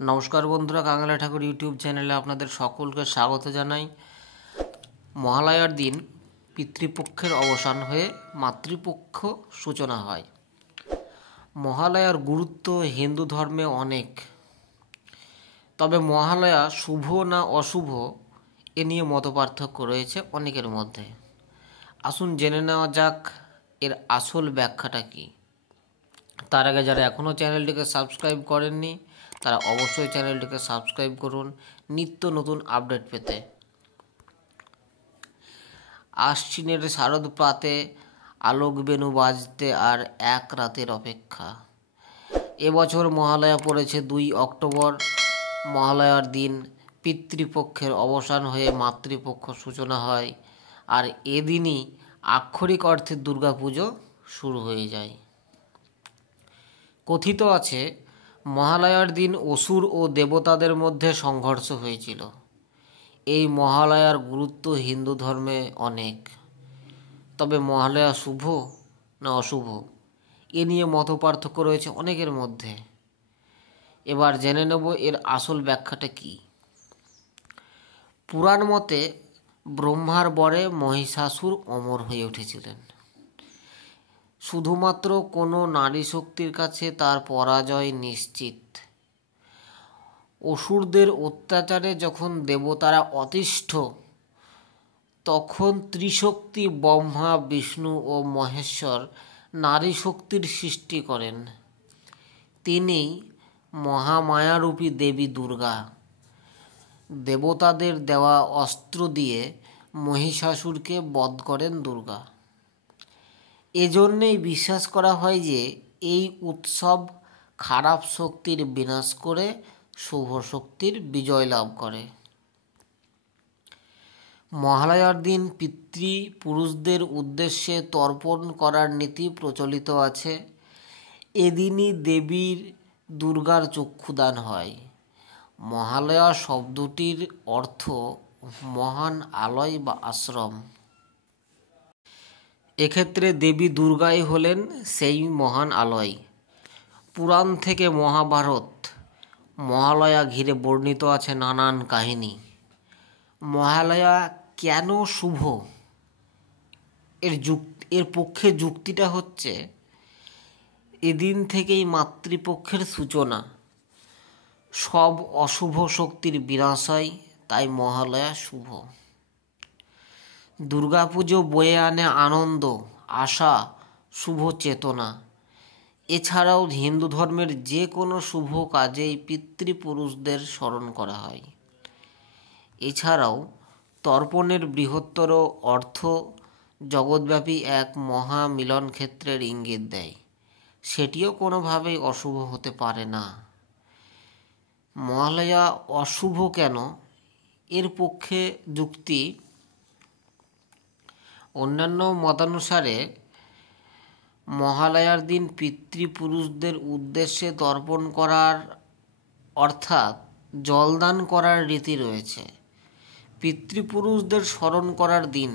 নমস্কার বন্ধুরা, কাঙালা ঠাকুর ইউটিউব চ্যানেলে আপনাদের সকলকে স্বাগত জানাই। মহালয়ার দিন পিতৃপক্ষের অবসান হয়ে মাতৃপক্ষ সূচনা হয়। মহালয়ার গুরুত্ব হিন্দু ধর্মে অনেক, তবে মহালয়া শুভ না অশুভ এ নিয়ে মতপার্থক্য রয়েছে অনেকের মধ্যে। আসুন জেনে নেওয়া যাক এর আসল ব্যাখ্যাটা কী। তার আগে যারা এখনও চ্যানেলটিকে সাবস্ক্রাইব করেননি তারা অবশ্যই চ্যানেলটিকে সাবস্ক্রাইব করুন নিত্য নতুন আপডেট পেতে। আশ্বিনের শারদ প্রাতে আলোক বেণু বাজতে আর এক রাতের অপেক্ষা। এবছর মহালয়া পড়েছে 2 অক্টোবর। মহালয়ার দিন পিতৃপক্ষের অবসান হয়ে মাতৃপক্ষ সূচনা হয়, আর এদিনই আক্ষরিক অর্থে দুর্গাপুজো শুরু হয়ে যায়। কথিত আছে মহালয়ার দিন অসুর ও দেবতাদের মধ্যে সংঘর্ষ হয়েছিল। এই মহালয়ার গুরুত্ব হিন্দু ধর্মে অনেক, তবে মহালয়া শুভ না অশুভ এ নিয়ে মতপার্থক্য রয়েছে অনেকের মধ্যে। এবার জেনে নেব এর আসল ব্যাখ্যাটা কী। পুরাণ মতে ব্রহ্মার বরে মহিষাসুর অমর হয়ে উঠেছিলেন। শুধুমাত্র কোনো নারী শক্তির কাছে তার পরাজয় নিশ্চিত। অসুরদের অত্যাচারে যখন দেবতারা অতিষ্ঠ, তখন ত্রিশক্তি ব্রহ্মা, বিষ্ণু ও মহেশ্বর নারী শক্তির সৃষ্টি করেন। তিনি মহামায়ারূপী দেবী দুর্গা। দেবতাদের দেওয়া অস্ত্র দিয়ে মহিষাসুরকে বধ করেন দুর্গা। এজন্যেই বিশ্বাস করা হয় যে এই উৎসব খারাপ শক্তির বিনাশ করে শুভ শক্তির বিজয় লাভ করে। মহালয়ার দিন পিতৃপুরুষদের উদ্দেশ্যে তর্পণ করার নীতি প্রচলিত আছে। এদিনই দেবীর দুর্গার চক্ষুদান হয়। মহালয়া শব্দটির অর্থ মহান আলয় বা আশ্রম। এক্ষেত্রে দেবী দুর্গাই হলেন সেই মহান আলয়। পুরাণ থেকে মহাভারত মহালয়া ঘিরে বর্ণিত আছে নানান কাহিনী। মহালয়া কেন শুভ এর পক্ষে যুক্তিটা হচ্ছে, এদিন থেকেই মাতৃপক্ষের সূচনা। সব অশুভ শক্তির বিনাশ হয়, তাই মহালয়া শুভ। দুর্গাপুজো বয়ে আনে আনন্দ, আশা, শুভ চেতনা। এছাড়াও হিন্দু ধর্মের যে কোনো শুভ কাজেই পিতৃপুরুষদের স্মরণ করা হয়। এছাড়াও তর্পণের বৃহত্তর অর্থ জগৎব্যাপী এক মহা মিলন ক্ষেত্রের ইঙ্গিত দেয়। সেটিও কোনোভাবেই অশুভ হতে পারে না। মহালয়া অশুভ কেন এর পক্ষে যুক্তি, অন্যান্য মতানুসারে মহালয়ার দিন পিতৃপুরুষদের উদ্দেশ্যে তর্পণ করার অর্থাৎ জলদান করার রীতি রয়েছে। পিতৃপুরুষদের স্মরণ করার দিন,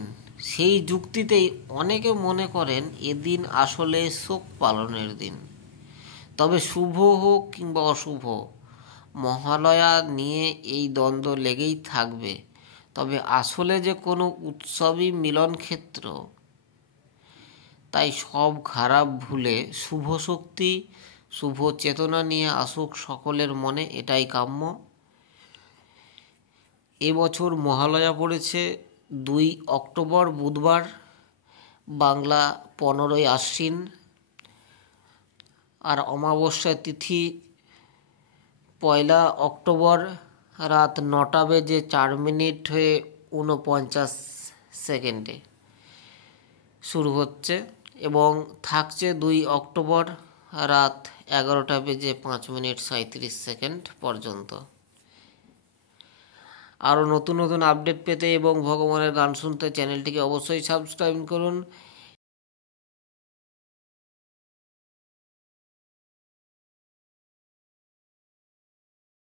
সেই যুক্তিতেই অনেকে মনে করেন এদিন আসলে শোক পালনের দিন। তবে শুভ হোক কিংবা অশুভ, মহালয়া নিয়ে এই দ্বন্দ্ব লেগেই থাকবে। তবে আসলে যে কোনো উৎসবই মিলনক্ষেত্র, তাই সব খারাপ ভুলে শুভ শক্তি, শুভ চেতনা নিয়ে আসুক সকলের মনে, এটাই কাম্য। এবছর মহালয়া পড়েছে 2 অক্টোবর বুধবার, বাংলা 15ই আশ্বিন, আর অমাবস্যা তিথি 1 অক্টোবর রাত 9:04 হয়ে 49 সেকেন্ডে শুরু হচ্ছে এবং থাকছে 2 অক্টোবর রাত 11:05:37 পর্যন্ত। আরও নতুন নতুন আপডেট পেতে এবং ভগবানের গান শুনতে চ্যানেলটিকে অবশ্যই সাবস্ক্রাইব করুন